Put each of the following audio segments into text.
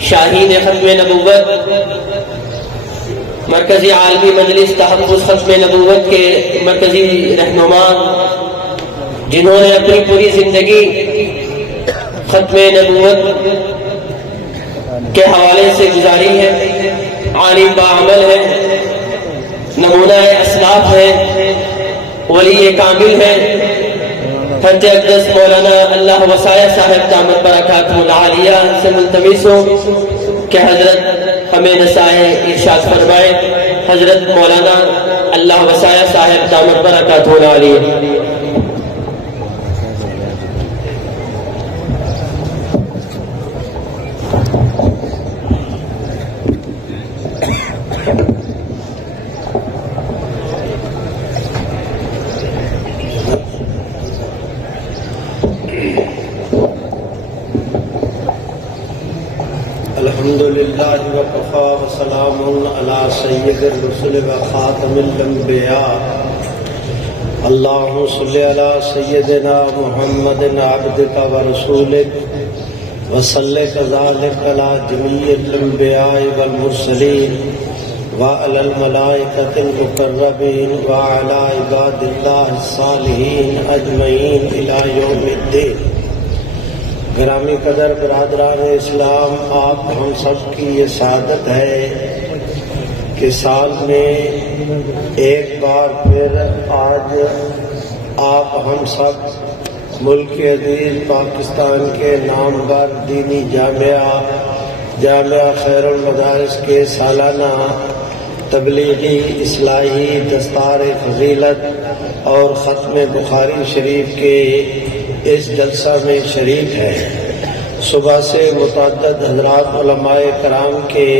شاہین ختم نبوت مرکزی عالمی مجلس تحفظ ختم نبوت کے مرکزی رہنما جنہوں نے اپنی پوری زندگی ختم نبوت کے حوالے سے گزاری ہے، عالم باعمل ہے، نمونہ اسلاف ہے، ولی کامل ہے، حج اقدس مولانا اللہ وسایہ صاحب دامت برکاتہ العالیہ سے ملتمس ہوں کہ حضرت ہمیں نصائح ارشاد فرمائے۔ حضرت مولانا اللہ وسایہ صاحب دامت برکاتہ العالیہ۔ الحمدللہ وکفا وسلام علی سید الرسل وخاتم الانبیاء۔ اللہم صلی علی سیدنا محمد عبدک ورسولک وصلی کذالک علی جمیع الانبیاء والمرسلین وعلی الملائکۃ المقربین وعلی عباد اللہ الصالحین اجمعین الی یوم الدین۔ گرامی قدر برادران اسلام، آپ ہم سب کی یہ سعادت ہے کہ سال میں ایک بار پھر آج آپ ہم سب ملک عزیز پاکستان کے نامور دینی جامعہ خیر المدارس کے سالانہ تبلیغی اصلاحی دستار فضیلت اور ختم بخاری شریف کے اس جلسہ میں شریک ہے۔ صبح سے متعدد حضرات علماء کرام کے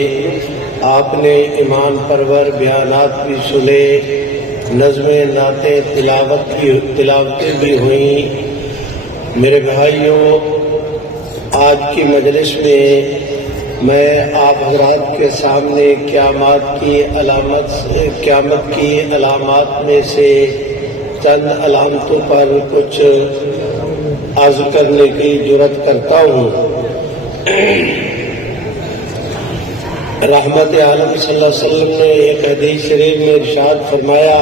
آپ نے ایمان پرور بیانات بھی سنے، نظمیں نعتیں تلاوتیں بھی ہوئیں۔ میرے بھائیوں، آج کی مجلس میں میں آپ حضرات کے سامنے قیامت کی علامات میں سے چند علامتوں پر کچھ عرض کرنے کی جرات کرتا ہوں۔ رحمت عالم صلی اللہ علیہ وسلم نے ایک حدیث شریف میں ارشاد فرمایا،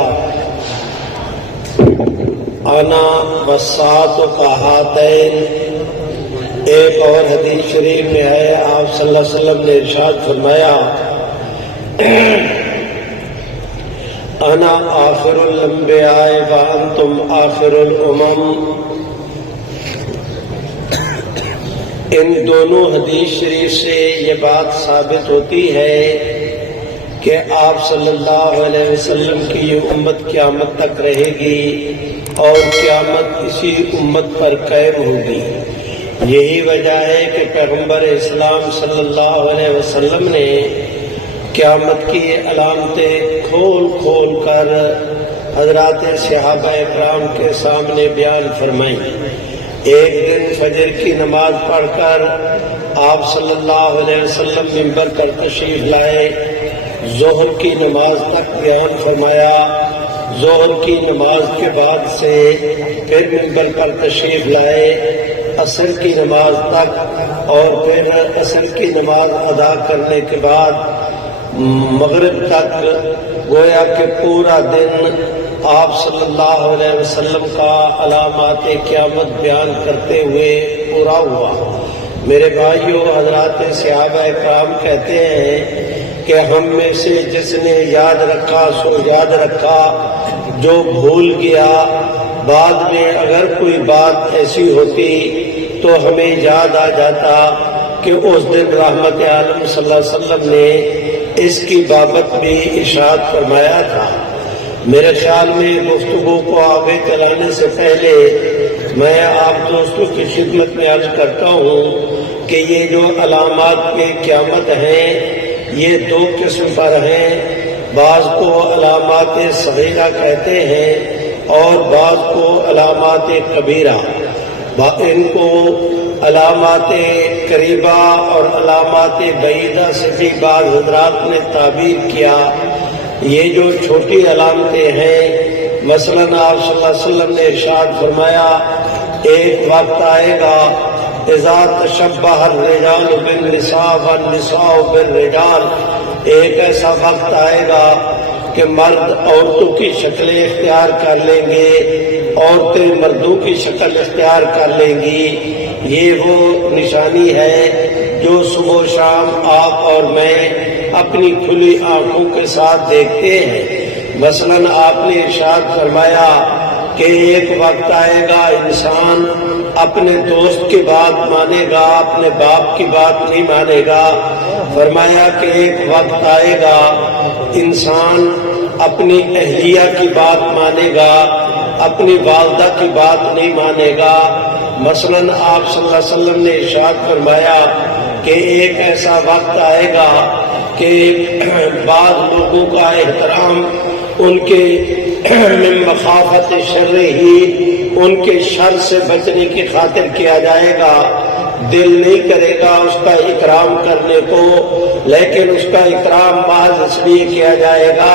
انا والساعۃ کہاتین۔ ایک اور حدیث شریف میں ہے، آپ صلی اللہ علیہ وسلم نے ارشاد فرمایا، انا آخر الانبیاء وانتم آخر الامم۔ ان دونوں حدیث شریف سے یہ بات ثابت ہوتی ہے کہ آپ صلی اللہ علیہ وسلم کی یہ امت قیامت تک رہے گی اور قیامت اسی امت پر قائم ہوگی۔ یہی وجہ ہے کہ پیغمبر اسلام صلی اللہ علیہ وسلم نے قیامت کی علامتیں کھول کھول کر حضرات صحابہ اکرام کے سامنے بیان فرمائیں۔ ایک دن فجر کی نماز پڑھ کر آپ صلی اللہ علیہ وسلم منبر پر تشریف لائے، ظہر کی نماز تک بیان فرمایا، ظہر کی نماز کے بعد سے پھر منبر پر تشریف لائے عصر کی نماز تک، اور پھر عصر کی نماز ادا کرنے کے بعد مغرب تک، گویا کہ پورا دن آپ صلی اللہ علیہ وسلم کا علامات قیامت بیان کرتے ہوئے پورا ہوا۔ میرے بھائیوں، حضرات صحابہ اکرام کہتے ہیں کہ ہم میں سے جس نے یاد رکھا سو یاد رکھا، جو بھول گیا بعد میں اگر کوئی بات ایسی ہوتی تو ہمیں یاد آ جاتا کہ اس دن رحمت عالم صلی اللہ علیہ وسلم نے اس کی بابت بھی ارشاد فرمایا تھا۔ میرے خیال میں گفتگو کو آگے چلانے سے پہلے میں آپ دوستوں کی خدمت میں عرض کرتا ہوں کہ یہ جو علامات کے قیامت ہیں یہ دو قسم پر ہیں۔ بعض کو علامات صغیرہ کہتے ہیں اور بعض کو علامات کبیرہ۔ ان کو علامات قریبہ اور علامات بعیدہ سے بھی بعض حضرات نے تعبیر کیا۔ یہ جو چھوٹی علامتیں ہیں، مثلاً آپ صلی اللہ علیہ وسلم نے ارشاد فرمایا، ایک وقت آئے گا اذا تشبہ الرجال بالنساء والنساء بالرجال، ایک ایسا وقت آئے گا کہ مرد عورتوں کی شکلیں اختیار کر لیں گے، عورتیں مردوں کی شکل اختیار کر لیں گی۔ یہ وہ نشانی ہے جو صبح و شام آپ اور میں اپنی کھلی آنکھوں کے ساتھ دیکھتے ہیں۔ مثلاً آپ نے ارشاد فرمایا کہ ایک وقت آئے گا انسان اپنے دوست کی بات مانے گا، اپنے باپ کی بات نہیں مانے گا۔ فرمایا کہ ایک وقت آئے گا انسان اپنی اہلیہ کی بات مانے گا، اپنی والدہ کی بات نہیں مانے گا۔ مثلاً آپ صلی اللہ علیہ وسلم نے ارشاد فرمایا کہ ایک ایسا وقت آئے گا کہ بعض لوگوں کا احترام ان کے من مخافت شر ہی، ان کے شر سے بچنے کی خاطر کیا جائے گا، دل نہیں کرے گا اس کا اکرام کرنے کو، لیکن اس کا اکرام محض اس لیے کیا جائے گا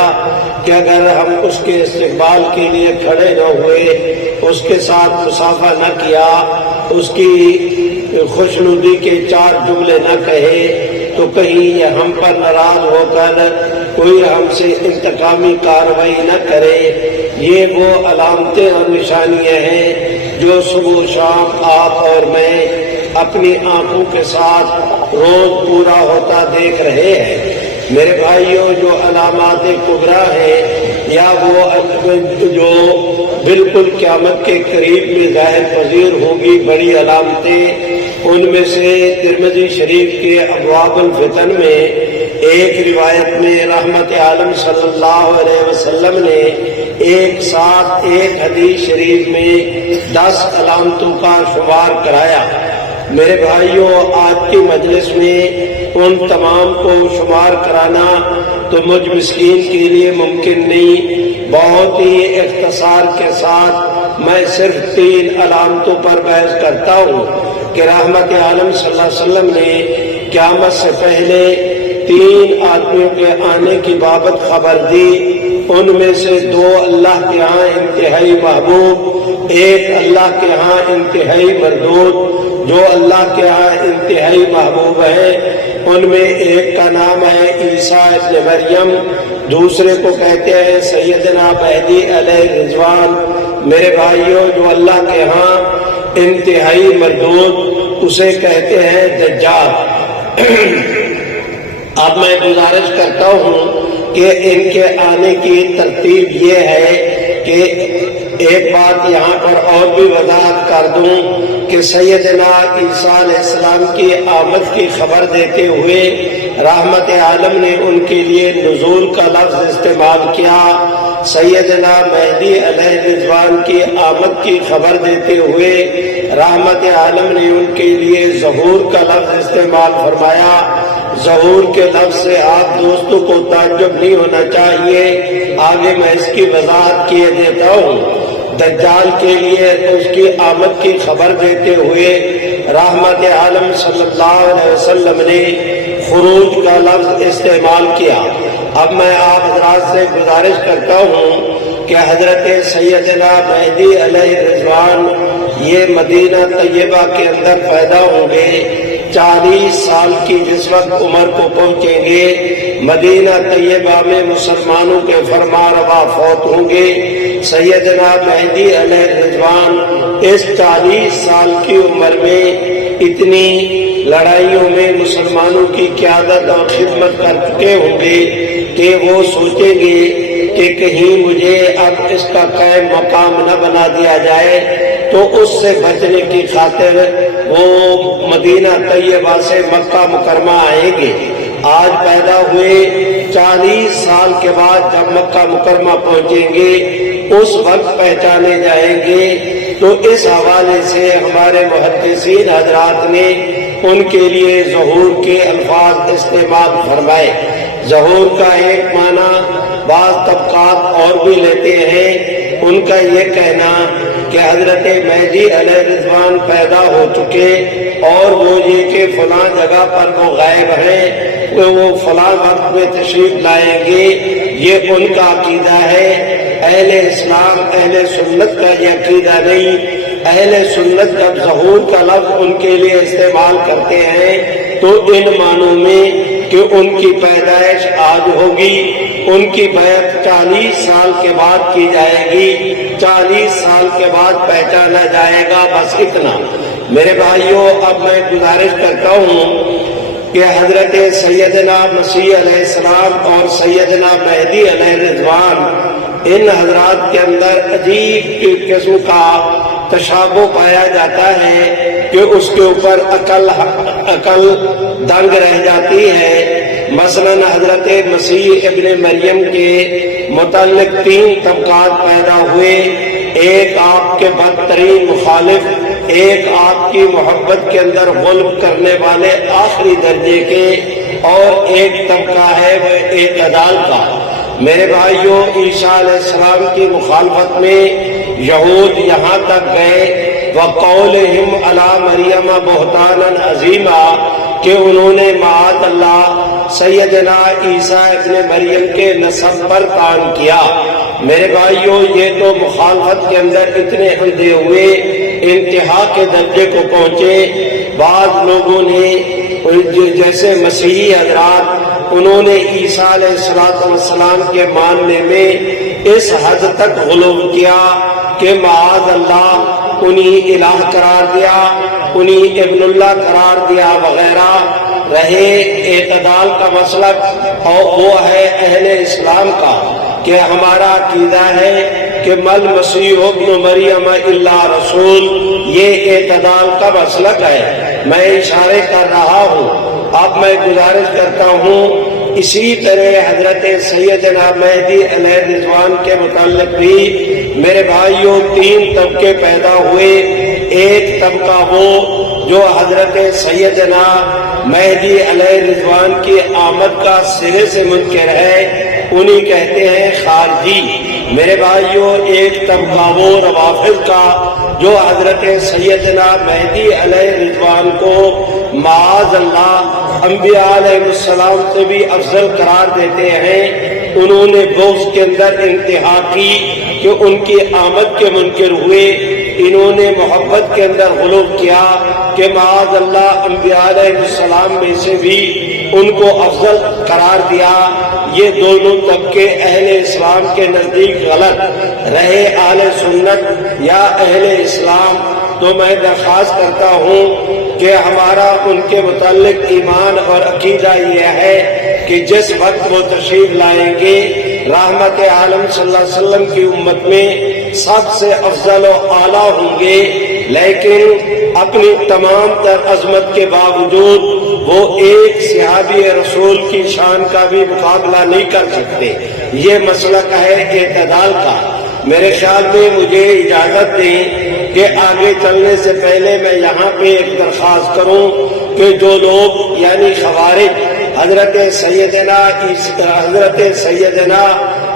کہ اگر ہم اس کے استقبال کے لیے کھڑے نہ ہوئے، اس کے ساتھ مصافحہ نہ کیا، اس کی خوشنودی کے 4 جملے نہ کہے، تو کہیں یہ ہم پر ناراض ہو کر کوئی ہم سے انتقامی کارروائی نہ کرے۔ یہ وہ علامتیں اور نشانیاں ہیں جو صبح و شام آپ اور میں اپنی آنکھوں کے ساتھ روز پورا ہوتا دیکھ رہے ہیں۔ میرے بھائیوں، جو علامات کبریٰ ہیں یا وہ جو بالکل قیامت کے قریب میں ظاہر پذیر ہوگی بڑی علامتیں، ان میں سے ترمذی شریف کے ابواب الفتن میں ایک روایت میں رحمت عالم صلی اللہ علیہ وسلم نے ایک ساتھ ایک حدیث شریف میں 10 علامتوں کا شمار کرایا۔ میرے بھائیوں، آج کی مجلس میں ان تمام کو شمار کرانا تو مجھ مسکین کے لیے ممکن نہیں۔ بہت ہی اختصار کے ساتھ میں صرف 3 علامتوں پر بحث کرتا ہوں کہ رحمت عالم صلی اللہ علیہ وسلم نے قیامت سے پہلے 3 آدمیوں کے آنے کی بابت خبر دی۔ ان میں سے 2 اللہ کے ہاں انتہائی محبوب، ایک اللہ کے ہاں انتہائی مردود۔ جو اللہ کے ہاں انتہائی محبوب ہے ان میں ایک کا نام ہے عیسیٰ ابن مریم، دوسرے کو کہتے ہیں سیدنا مہدی علیہ رضوان۔ میرے بھائیوں، جو اللہ کے ہاں انتہائی مردود اسے کہتے ہیں دجال۔ اب میں گزارش کرتا ہوں کہ ان کے آنے کی ترتیب یہ ہے کہ ایک بات یہاں پر اور بھی وضاحت کر دوں کہ سیدنا عیسیٰ علیہ السلام کی آمد کی خبر دیتے ہوئے رحمت عالم نے ان کے لیے نزول کا لفظ استعمال کیا۔ سیدنا مہدی علیہ رضوان کی آمد کی خبر دیتے ہوئے رحمت عالم نے ان کے لیے ظہور کا لفظ استعمال فرمایا۔ ظہور کے لفظ سے آپ دوستوں کو تعجب نہیں ہونا چاہیے، آگے میں اس کی وضاحت کیے دیتا ہوں۔ دجال کے لیے اس کی آمد کی خبر دیتے ہوئے رحمت عالم صلی اللہ علیہ وسلم نے خروج کا لفظ استعمال کیا۔ اب میں آپ حضرات سے گزارش کرتا ہوں کہ حضرت سیدنا مہدی علیہ رضوان یہ مدینہ طیبہ کے اندر پیدا ہوں گے، 40 سال کی جس وقت عمر کو پہنچیں گے، مدینہ طیبہ میں مسلمانوں کے فرمانروا فوت ہوں گے۔ سیدنا مہدی علیہ رضوان اس 40 سال کی عمر میں اتنی لڑائیوں میں مسلمانوں کی قیادت اور خدمت کر چکے ہوں گے کہ وہ سوچیں گے کہ کہیں مجھے اب اس کا قائم مقام نہ بنا دیا جائے، تو اس سے بچنے کی خاطر وہ مدینہ طیبہ سے مکہ مکرمہ آئیں گے۔ آج پیدا ہوئے 40 سال کے بعد جب مکہ مکرمہ پہنچیں گے اس وقت پہچانے جائیں گے۔ تو اس حوالے سے ہمارے محدثین حضرات نے ان کے لیے ظہور کے الفاظ استعمال فرمائے۔ ظہور کا ایک معنی بعض طبقات اور بھی لیتے ہیں، ان کا یہ کہنا کہ حضرت مہدی علیہ رضوان پیدا ہو چکے اور وہ یہ کہ فلاں جگہ پر وہ غائب ہیں، وہ فلاں وقت میں تشریف لائیں گے، یہ ان کا عقیدہ ہے۔ اہل اسلام اہل سنت کا یہ عقیدہ نہیں، اہل سنت جب ظہور کا لفظ ان کے لیے استعمال کرتے ہیں تو ان معنوں میں کہ ان کی پیدائش آج ہوگی، ان کی بیعت 40 سال کے بعد کی جائے گی، 40 سال کے بعد پہچانا جائے گا، بس اتنا۔ میرے بھائیوں، اب میں گزارش کرتا ہوں کہ حضرت سیدنا مسیح علیہ السلام اور سیدنا مہدی علیہ رضوان، ان حضرات کے اندر عجیب قسم کا تشابہ پایا جاتا ہے کہ اس کے اوپر عقل دنگ رہ جاتی ہے۔ مثلا حضرت مسیح ابن مریم کے متعلق 3 طبقات پیدا ہوئے، ایک آپ کے بدترین مخالف، ایک آپ کی محبت کے اندر غلب کرنے والے آخری درجے کے، اور ایک طبقہ ہے وہ اعتدال کا۔ میرے بھائیوں، عیسیٰ علیہ السلام کی مخالفت میں یہود یہاں تک گئے وَقَوْلِهِمْ عَلَى مَرْيَمَ بُهْتَانًا عَظِيمًا کہ انہوں نے معاذ اللہ سیدنا عیسیٰ ابن مریم کے نسب پر طعن کیا۔ میرے بھائیوں، یہ تو مخالفت کے اندر اتنے اندھے ہوئے، انتہا کے درجے کو پہنچے۔ بعض لوگوں نے جیسے مسیحی حضرات، انہوں نے عیسیٰ علیہ السلام کے ماننے میں اس حد تک غلو کیا کہ معاذ اللہ انہیں الہ قرار دیا، انہیں ابن اللہ قرار دیا وغیرہ۔ رہے اعتدال کا مسلک، اور وہ ہے اہل اسلام کا کہ ہمارا عقیدہ ہے کہ مل مسیح ابن مریم الا رسول، یہ اعتدال کا مسلک ہے۔ میں اشارے کر رہا ہوں، اب میں گزارش کرتا ہوں اسی طرح حضرت سیدنا مہدی علیہ رضوان کے متعلق بھی میرے بھائیوں 3 طبقے پیدا ہوئے۔ ایک طبقہ وہ جو حضرت سیدنا مہدی علیہ رضوان کی آمد کا سرے سے منکر ہے، انہیں کہتے ہیں خارجی۔ میرے بھائیوں، ایک طبقہ وہ روافض کا جو حضرت سیدنا مہدی علیہ رضوان کو معاذ اللہ انبیاء علیہ السلام سے بھی افضل قرار دیتے ہیں۔ انہوں نے بغض کے اندر انتہا کی کہ ان کی آمد کے منکر ہوئے۔ انہوں نے محبت کے اندر غلو کیا کہ معاذ اللہ انبیاء علیہ السلام میں سے بھی ان کو افضل قرار دیا۔ یہ دونوں طبقے اہل اسلام کے نزدیک غلط رہے۔ اہل سنت یا اہل اسلام تو میں درخواست کرتا ہوں کہ ہمارا ان کے متعلق ایمان اور عقیدہ یہ ہے کہ جس وقت وہ تشریف لائیں گے، رحمت عالم صلی اللہ علیہ وسلم کی امت میں سب سے افضل و اعلیٰ ہوں گے، لیکن اپنی تمام تر عظمت کے باوجود وہ ایک صحابی رسول کی شان کا بھی مقابلہ نہیں کر سکتے۔ یہ مسلک ہے اعتدال کا۔ میرے خیال میں مجھے اجازت دیں کہ آگے چلنے سے پہلے میں یہاں پہ ایک درخواست کروں کہ جو لوگ یعنی خوارج حضرت سیدنا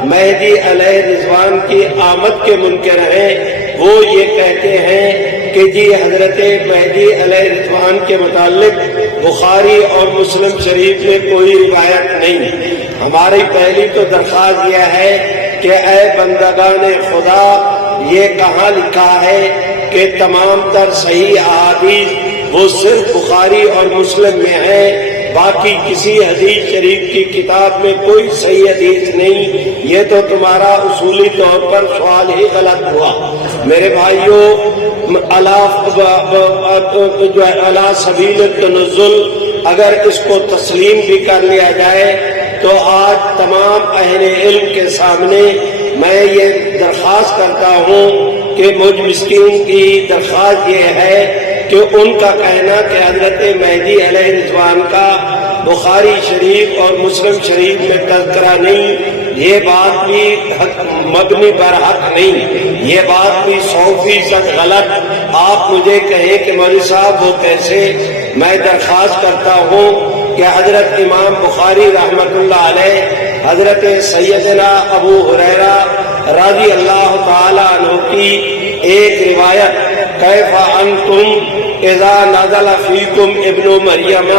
مہدی علیہ رضوان کی آمد کے منکر ہیں، وہ یہ کہتے ہیں کہ جی حضرت مہدی علیہ رضوان کے متعلق بخاری اور مسلم شریف میں کوئی روایت نہیں۔ ہماری پہلی تو درخواست یہ ہے کہ اے بندگان خدا، یہ کہاں لکھا ہے کہ تمام تر صحیح احادیث وہ صرف بخاری اور مسلم میں ہیں، باقی کسی حدیث شریف کی کتاب میں کوئی صحیح حدیث نہیں؟ یہ تو تمہارا اصولی طور پر سوال ہی غلط ہوا۔ میرے بھائیوں، علی سبیل التنزل اگر اس کو تسلیم بھی کر لیا جائے تو آج تمام اہل علم کے سامنے میں یہ درخواست کرتا ہوں کہ مجھ مسکین کی درخواست یہ ہے کہ ان کا کہنا کہ حضرت مہدی علیہ رضوان کا بخاری شریف اور مسلم شریف میں تذکرہ نہیں، یہ بات بھی مبنی بر حق نہیں، یہ بات بھی 100% غلط۔ آپ مجھے کہیں کہ مولوی صاحب وہ کیسے؟ میں درخواست کرتا ہوں کہ حضرت امام بخاری رحمت اللہ علیہ حضرت سیدنا ابو ہریرہ رضی اللہ تعالی عنہ کی ایک روایت کیف انتم اذا نزل فیکم ابن مریم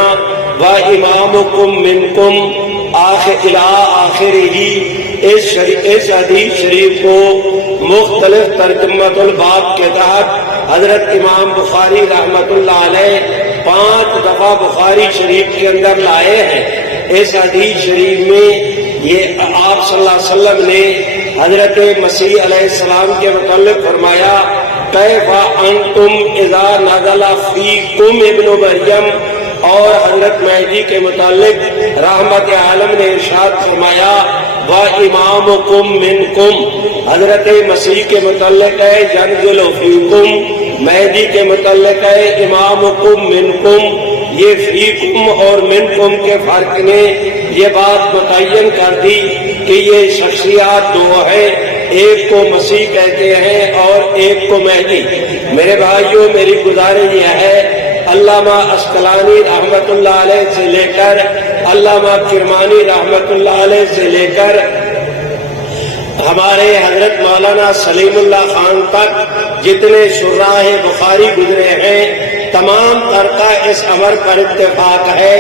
و امامکم منکم الى آخرہ، اس حدیث شریف کو مختلف ترجمۃ الباب کے تحت حضرت امام بخاری رحمت اللہ علیہ 5 دفعہ بخاری شریف کے اندر لائے ہیں۔ اس حدیث شریف میں یہ آپ صلی اللہ علیہ وسلم نے حضرت مسیح علیہ السلام کے متعلق فرمایا کیف انتم اذا نزل فیکم ابن مریم، اور حضرت مہدی کے متعلق رحمت عالم نے ارشاد فرمایا وَإِمَامُكُم مِّنكُم، حضرت مسیح کے متعلق ہے ينزل فیکم، مہدی کے متعلق ہے امامکم منکم۔ یہ فیکم اور منکم کے فرق نے یہ بات متعین کر دی کہ یہ شخصیات دو ہیں، ایک کو مسیح کہتے ہیں اور ایک کو مہدی۔ میرے بھائیوں، میری گزارش یہ ہے علامہ اسقلانی رحمت اللہ علیہ سے لے کر علامہ کرمانی رحمت اللہ علیہ سے لے کر ہمارے حضرت مولانا سلیم اللہ خان تک جتنے شراح بخاری گزرے ہیں، تمام تر کا اس امر پر اتفاق ہے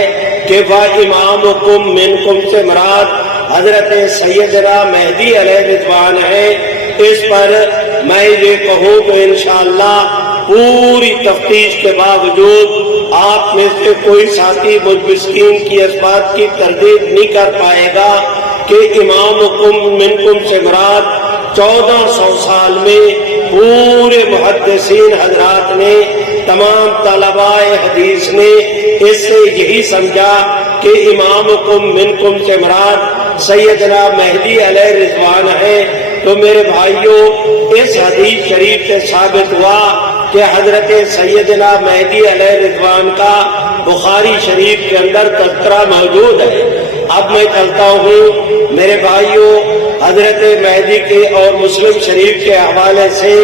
کہ وَإِمَامُكُم مِّنكُم سے مراد حضرت سیدنا مہدی علیہ رضوان ہے۔ اس پر میں یہ کہوں تو انشاءاللہ پوری تفتیش کے باوجود آپ میں سے کوئی ساتھی مجھ مسکین کی اس بات کی تردید نہیں کر پائے گا کہ امامکم منکم سے مراد 1400 سال میں پورے محدثین حضرات نے، تمام طلباء حدیث نے اس سے یہی سمجھا کہ امامکم منکم سے مراد سیدنا مہدی علیہ رضوان ہے۔ تو میرے بھائیوں، اس حدیث شریف سے ثابت ہوا کہ حضرت سیدنا مہدی علیہ رضوان کا بخاری شریف کے اندر تذکرہ موجود ہے۔ اب میں چلتا ہوں میرے بھائیوں، حضرت مہدی کے اور مسلم شریف کے حوالے سے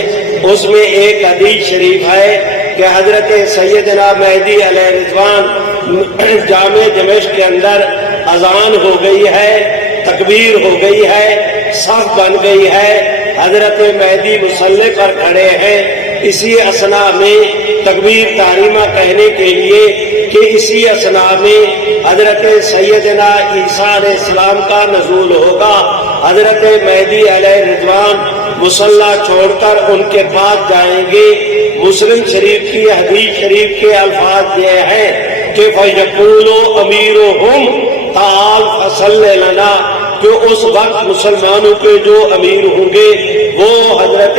اس میں ایک حدیث شریف ہے کہ حضرت سیدنا مہدی علیہ رضوان جامع دمشق کے اندر اذان ہو گئی ہے، تکبیر ہو گئی ہے، صف بن گئی ہے، حضرت مہدی مصلی پر کھڑے ہیں۔ اسی اثنا میں تکبیر تحریمہ کہنے کے لیے کہ اسی اثنا میں حضرت سیدنا عیسیٰ علیہ السلام کا نزول ہوگا۔ حضرت مہدی علیہ رضوان مصلی چھوڑ کر ان کے پاس جائیں گے۔ مسلم شریف کی حدیث شریف کے الفاظ یہ ہیں کہ فَيَقُولُ أَمِيرُهُمْ تَعَالَ فَصَلِّ لَنَا، کہ اس وقت مسلمانوں کے جو امیر ہوں گے وہ حضرت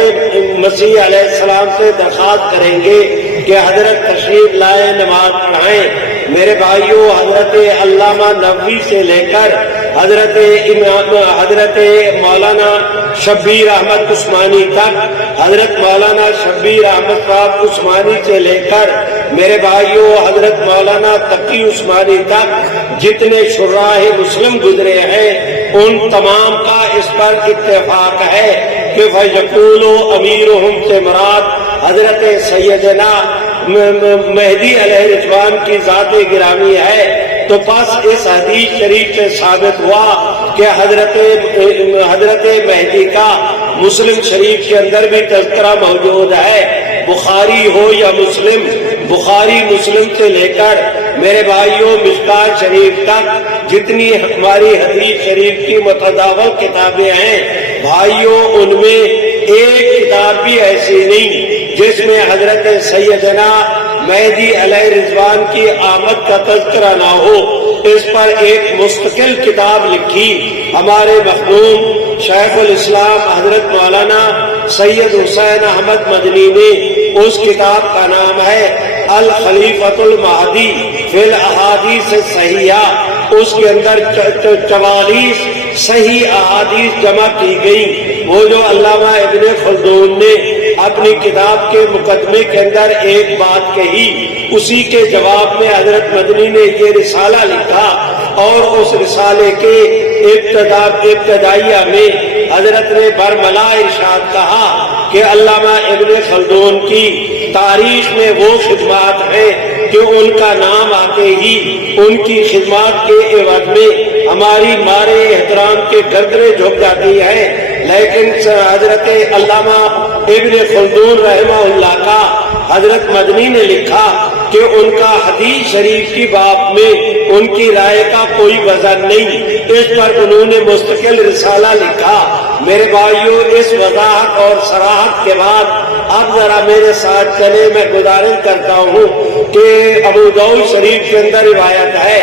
مسیح علیہ السلام سے درخواست کریں گے کہ حضرت تشریف لائے، نماز پڑھائیں۔ میرے بھائیوں، حضرت علامہ نووی سے لے کر حضرت مولانا شبیر احمد عثمانی تک، حضرت مولانا شبیر احمد صاحب عثمانی سے لے کر میرے بھائیوں حضرت مولانا تقی عثمانی تک جتنے شراح مسلم گزرے ہیں، ان تمام کا اس پر اتفاق ہے کہ فَيَقُولُ أَمِيرُهُمْ سے مراد حضرت سیدنا مہدی علیہ رضوان کی ذات گرامی ہے۔ تو پس اس حدیث شریف سے ثابت ہوا کہ حضرت مہدی کا مسلم شریف کے اندر بھی تذکرہ موجود ہے، بخاری ہو یا مسلم، بخاری مسلم سے لے کر میرے بھائیوں مشکات شریف تک جتنی ہماری حدیث شریف کی متداول کتابیں ہیں بھائیوں، ان میں ایک کتاب بھی ایسی نہیں جس میں حضرت سیدنا مہدی علیہ رضوان کی آمد کا تذکرہ نہ ہو۔ اس پر ایک مستقل کتاب لکھی ہمارے مخدوم شیخ الاسلام حضرت مولانا سید حسین احمد مدنی نے۔ اس کتاب کا نام ہے الخلیفۃ المہدی فی الاحادیث الصحیحہ۔ اس کے اندر 44 صحیح احادیث جمع کی گئی۔ وہ جو علامہ ابن خلدون نے اپنی کتاب کے مقدمے کے اندر ایک بات کہی، اسی کے جواب میں حضرت مدنی نے یہ رسالہ لکھا، اور اس رسالے کے ابتدائیہ میں حضرت نے برملا ارشاد کہا کہ علامہ ابن خلدون کی تاریخ میں وہ خدمات ہیں کہ ان کا نام آتے ہی ان کی خدمات کے عوض میں ہماری مارے احترام کے گردرے جھک جاتی ہیں، لیکن حضرت علامہ ابن خلدون رحمہ اللہ کا حضرت مدنی نے لکھا کہ ان کا حدیث شریف کی باب میں ان کی رائے کا کوئی وزن نہیں، اس پر انہوں نے مستقل رسالہ لکھا۔ میرے بھائیوں، اس وضاحت اور صراحت کے بعد اب ذرا میرے ساتھ چلے، میں گزارش کرتا ہوں کہ ابو داؤد شریف کے اندر روایت ہے،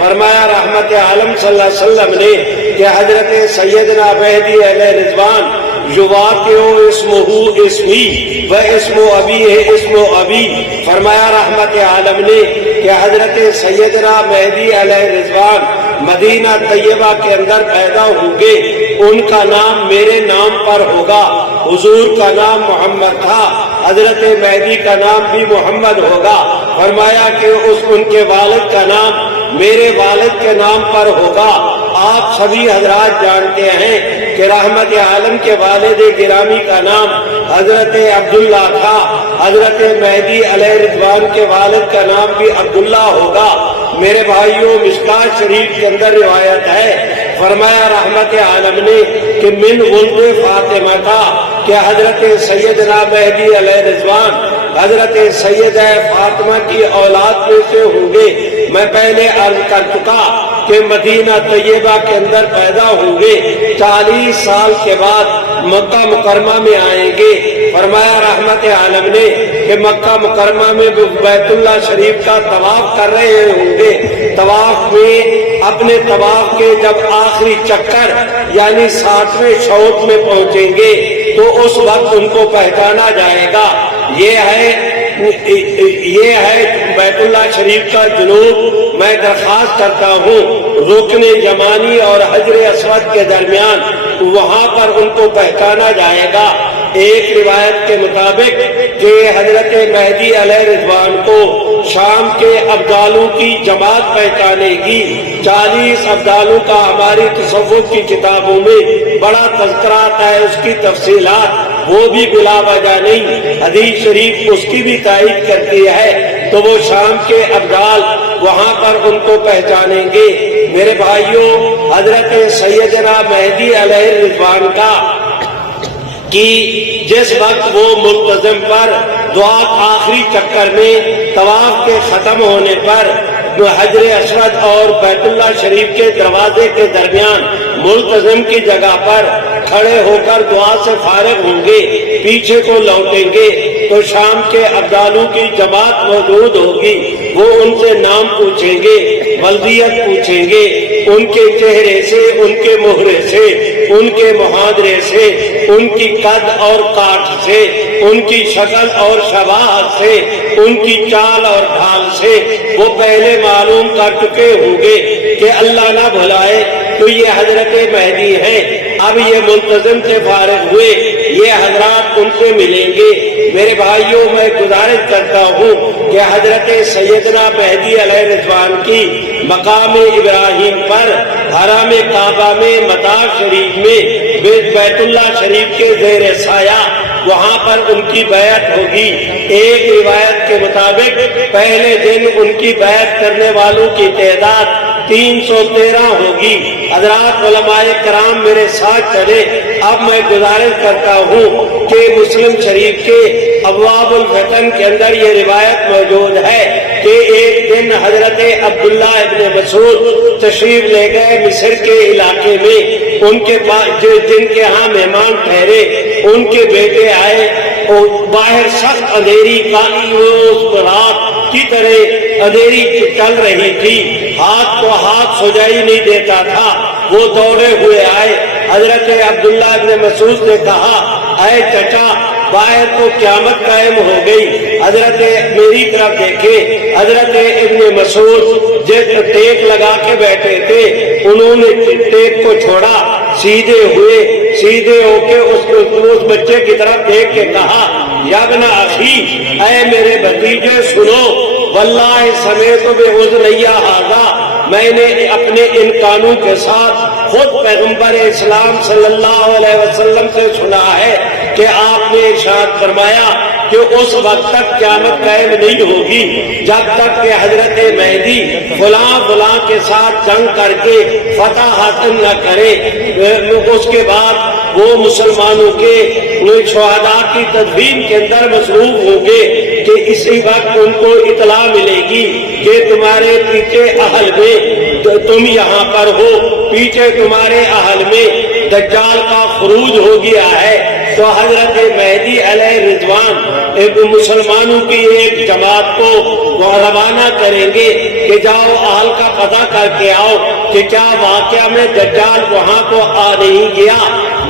فرمایا رحمت عالم صلی اللہ علیہ وسلم نے کہ حضرت سیدنا مہدی علیہ رضوان یواقع اسمہ اسمی و اسم ابی ہے اسم ابی، فرمایا رحمت عالم نے کہ حضرت سیدنا مہدی علیہ رضوان مدینہ طیبہ کے اندر پیدا ہوں گے، ان کا نام میرے نام پر ہوگا۔ حضور کا نام محمد تھا، حضرت مہدی کا نام بھی محمد ہوگا۔ فرمایا کہ ان کے والد کا نام میرے والد کے نام پر ہوگا۔ آپ سبھی حضرات جانتے ہیں کہ رحمت عالم کے والد گرامی کا نام حضرت عبداللہ تھا، حضرت مہدی علیہ رضوان کے والد کا نام بھی عبداللہ ہوگا۔ میرے بھائیوں، مشکات شریف کے اندر روایت ہے، فرمایا رحمت عالم نے کہ من ولد فاطمہ تھا کہ حضرت سیدنا مہدی علیہ رضوان حضرت سیدہ فاطمہ کی اولاد میں سے ہوں گے۔ میں پہلے عرض کر چکا کہ مدینہ طیبہ کے اندر پیدا ہوں گے، 40 سال کے بعد مکہ مکرمہ میں آئیں گے۔ فرمایا رحمت عالم نے کہ مکہ مکرمہ میں بیت اللہ شریف کا طواف کر رہے ہوں گے۔ طواف میں اپنے طواف کے جب آخری چکر یعنی 7ویں شوط میں پہنچیں گے تو اس وقت ان کو پہچانا جائے گا۔ یہ ہے بیت اللہ شریف کا جنوب۔ میں درخواست کرتا ہوں رکن یمانی اور حجر اسود کے درمیان وہاں پر ان کو پہچانا جائے گا۔ ایک روایت کے مطابق کہ حضرت مہدی علیہ رضوان کو شام کے ابدالوں کی جماعت پہچانے گی۔ 40 ابدالوں کا ہماری تصوف کی کتابوں میں بڑا تذکرہ آتا ہے، اس کی تفصیلات وہ بھی بلا وجہ نہیں، حدیث شریف اس کی بھی تائید کرتی ہے۔ تو وہ شام کے ابدال وہاں پر ان کو پہچانیں گے۔ میرے بھائیوں، حضرت سیدنا مہدی علیہ رضوان کا کہ جس وقت وہ ملتزم پر دعا آخری چکر میں طواف کے ختم ہونے پر حجر اسود اور بیت اللہ شریف کے دروازے کے درمیان ملتزم کی جگہ پر کھڑے ہو کر دعا سے فارغ ہوں گے، پیچھے کو لوٹیں گے تو شام کے ابدالوں کی جماعت موجود ہوگی۔ وہ ان سے نام پوچھیں گے، بلدیت پوچھیں گے، ان کے چہرے سے، ان کے مہرے سے، ان کے محاورے سے، ان کی قد اور کاٹ سے، ان کی شکل اور شباہت سے، ان کی چال اور ڈھال سے وہ پہلے معلوم کر چکے ہوں گے کہ اللہ نہ بھلائے تو یہ حضرت مہدی ہیں۔ اب یہ ملتزم سے فارغ ہوئے، یہ حضرات ان سے ملیں گے۔ میرے بھائیوں، میں گزارش کرتا ہوں کہ حضرت سیدنا مہدی علیہ رضوان کی مقام ابراہیم پر حرم کعبہ میں مطاف شریف میں بیت اللہ شریف کے زیر سایہ وہاں پر ان کی بیعت ہوگی۔ ایک روایت کے مطابق پہلے دن ان کی بیعت کرنے والوں کی تعداد 313 ہوگی۔ حضرات علماء کرام میرے ساتھ چلے۔ اب میں گزارش کرتا ہوں کہ مسلم شریف کے ابواب الفتن کے اندر یہ روایت موجود ہے کہ ایک دن حضرت عبداللہ ابن مسعود تشریف لے گئے مصر کے علاقے میں۔ ان کے پاس جن کے ہاں مہمان ٹھہرے ان کے بیٹے آئے اور باہر سخت اندھیری رات کی طرح اندھیری چل رہی تھی، ہاتھ کو ہاتھ سجائی نہیں دیتا تھا۔ وہ دوڑے ہوئے آئے، حضرت عبداللہ ابن مسعود نے کہا اے چچا، باہر تو قیامت قائم ہو گئی، حضرت میری طرف دیکھے۔ حضرت ابن مسعود جس ٹیک لگا کے بیٹھے تھے انہوں نے ٹیک کو چھوڑا، سیدھے ہوئے، سیدھے ہو کے اس بچے کی طرف دیکھ کے کہا یا ابن اخی، اے میرے بھتیجے سنو، واللہ سمیت بعذریہ ھذا، میں نے اپنے ان کانوں کے ساتھ خود پیغمبر اسلام صلی اللہ علیہ وسلم سے سنا ہے کہ آپ نے ارشاد فرمایا کہ اس وقت تک قیامت قائم نہیں ہوگی جب تک کہ حضرت مہدی فلاں فلاں کے ساتھ جنگ کر کے فتح حاصل نہ کرے۔ اس کے بعد وہ مسلمانوں کے شہداء کی تدفین کے اندر مصروف ہوں گے کہ اسی وقت ان کو اطلاع ملے گی کہ تمہارے پیچھے اہل میں تم یہاں پر ہو، پیچھے تمہارے اہل میں دجال کا خروج ہو گیا ہے۔ تو حضرت مہدی علیہ رضوان ایک مسلمانوں کی ایک جماعت کو روانہ کریں گے کہ جاؤ اہل کا پتہ کر کے آؤ کہ کیا واقعہ میں دجال وہاں کو آ نہیں گیا۔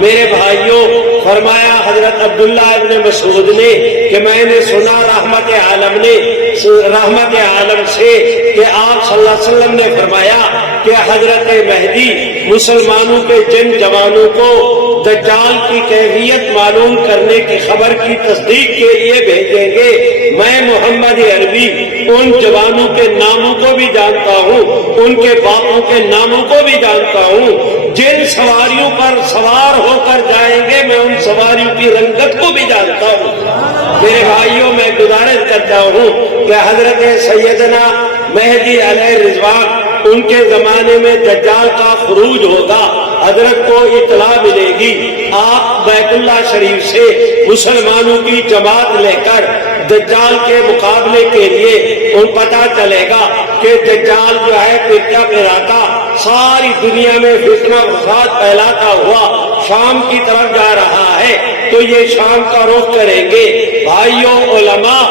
میرے بھائیوں، فرمایا حضرت عبداللہ ابن مسعود نے کہ میں نے سنا رحمت عالم سے کہ آپ صلی اللہ علیہ وسلم نے فرمایا کہ حضرت مہدی مسلمانوں کے جن جوانوں کو دجال کی کیفیت معلوم کرنے کی خبر کی تصدیق کے لیے بھیجیں گے۔ میں محمد عربی ان جوانوں کے ناموں کو بھی جانتا ہوں، ان کے باپوں کے ناموں کو بھی جانتا ہوں۔ جن سواریوں پر سوار ہو کر جائیں گے میں ان سواریوں کی رنگت کو بھی جانتا ہوں۔ میرے بھائیوں، میں گزارش کرتا ہوں کہ حضرت سیدنا مہدی علیہ رضوان ان کے زمانے میں دجال کا خروج ہوگا، حضرت کو اطلاع ملے گی، آپ بیت اللہ شریف سے مسلمانوں کی جماعت لے کر دجال کے مقابلے کے لیے ان پتہ چلے گا کہ دجال جو ہے فرقہ پھیلاتا ساری دنیا میں فتنہ فساد پھیلاتا ہوا شام کی طرف جا رہا ہے، تو یہ شام کا رخ کریں گے۔ بھائیوں، علماء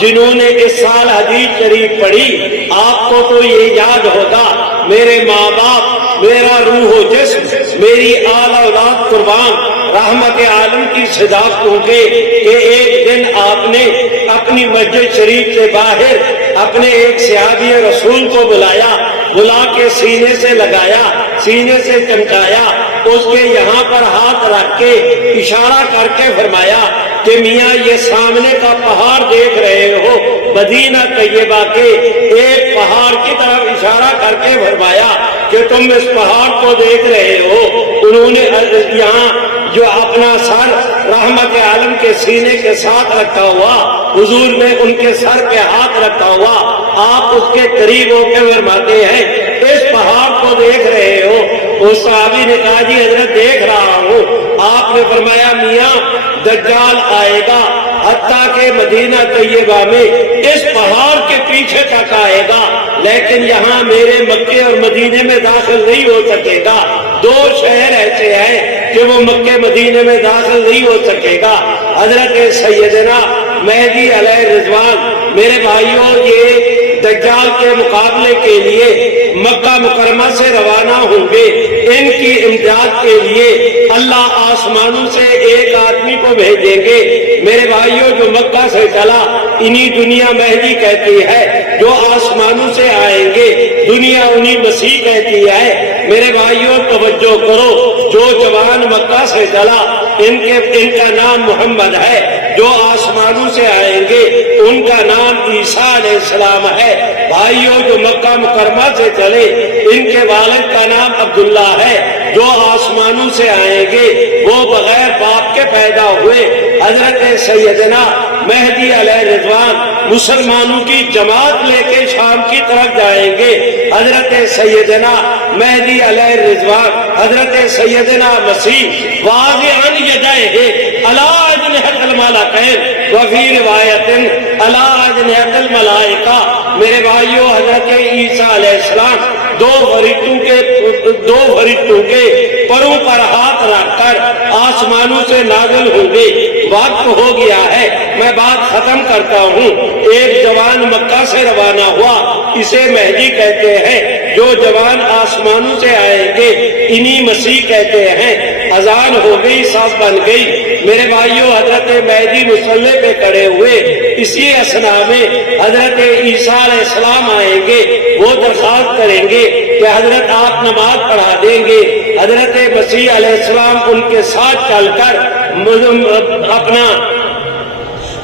جنہوں نے اس سال حدیث شریف پڑھی، آپ کو تو یہ یاد ہوگا، میرے ماں باپ، میرا روح و جسم، میری آل اولاد قربان، رحمت عالم کی صداقت ہوں گے کہ ایک دن آپ نے اپنی مسجد شریف سے باہر اپنے ایک صحابی رسول کو بلایا، بلا کے سینے سے لگایا، سینے سے چمکایا، اس کے یہاں پر ہاتھ رکھ کے اشارہ کر کے فرمایا کہ میاں یہ سامنے کا پہاڑ دیکھ رہے ہو، مدینہ طیبہ کے ایک پہاڑ کی طرف اشارہ کر کے فرمایا کہ تم اس پہاڑ کو دیکھ رہے ہو۔ انہوں نے یہاں جو اپنا سر رحمت عالم کے سینے کے ساتھ رکھا ہوا، حضور نے ان کے سر پہ ہاتھ رکھا ہوا، آپ اس کے قریب ہو کے فرماتے ہیں اس پہاڑ کو دیکھ رہے ہو؟ اس صحابی نے کہا جی حضرت دیکھ رہا ہوں۔ آپ نے فرمایا میاں دجال آئے گا، حتیٰ کہ مدینہ طیبہ میں اس پہاڑ کے پیچھے تک آئے گا، لیکن یہاں میرے مکے اور مدینے میں داخل نہیں ہو سکے گا۔ دو شہر ایسے ہیں کہ وہ مکے مدینے میں داخل نہیں ہو سکے گا۔ حضرت سیدنا مہدی علیہ رضوان، میرے بھائیوں، یہ دجال کے مقابلے کے لیے مکہ مکرمہ سے روانہ ہوں گے۔ ان کی امداد کے لیے اللہ آسمانوں سے ایک آدمی کو بھیجیں گے۔ میرے بھائیوں، جو مکہ سے چلا انہی دنیا مہدی کہتی ہے، جو آسمانوں سے آئیں گے دنیا انہی مسیح کہتی ہے۔ میرے بھائیوں توجہ کرو، جو جوان مکہ سے چلا ان کا نام محمد ہے، جو آسمانوں سے آئیں گے ان کا نام عیسیٰ علیہ السلام ہے۔ بھائیوں، جو مکہ مکرمہ سے چلے ان کے والد کا نام عبداللہ ہے، جو آسمانوں سے آئیں گے وہ بغیر باپ کے پیدا ہوئے۔ حضرت سیدنا مہدی علیہ رضوان مسلمانوں کی جماعت لے کے شام کی طرف جائیں گے۔ حضرت سیدنا مہدی علیہ رضوان، حضرت سیدنا مسیح واضعاً یدیہ علی اجنحۃ الملکین وفی روایت علی اجنحۃ الملائکہ۔ میرے بھائیوں، حضرت عیسیٰ علیہ السلام دو فرشتوں کے پروں پر ہاتھ رکھ کر آسمانوں سے نازل ہوں گے۔ وقت ہو گیا ہے، میں بات ختم کرتا ہوں۔ ایک جوان مکہ سے روانہ ہوا، اسے مہدی کہتے ہیں۔ جو جوان آسمانوں سے آئیں گے انہی مسیح کہتے ہیں۔ اذان ہو گئی، صاف بن گئی۔ میرے بھائیوں، حضرت مہدی مصلی پہ کھڑے ہوئے، اسی اثنا میں حضرت عیسیٰ علیہ السلام آئیں گے۔ وہ درخواست کریں گے کہ حضرت آپ نماز پڑھا دیں گے۔ حضرت مسیح علیہ السلام ان کے ساتھ چل کر اپنا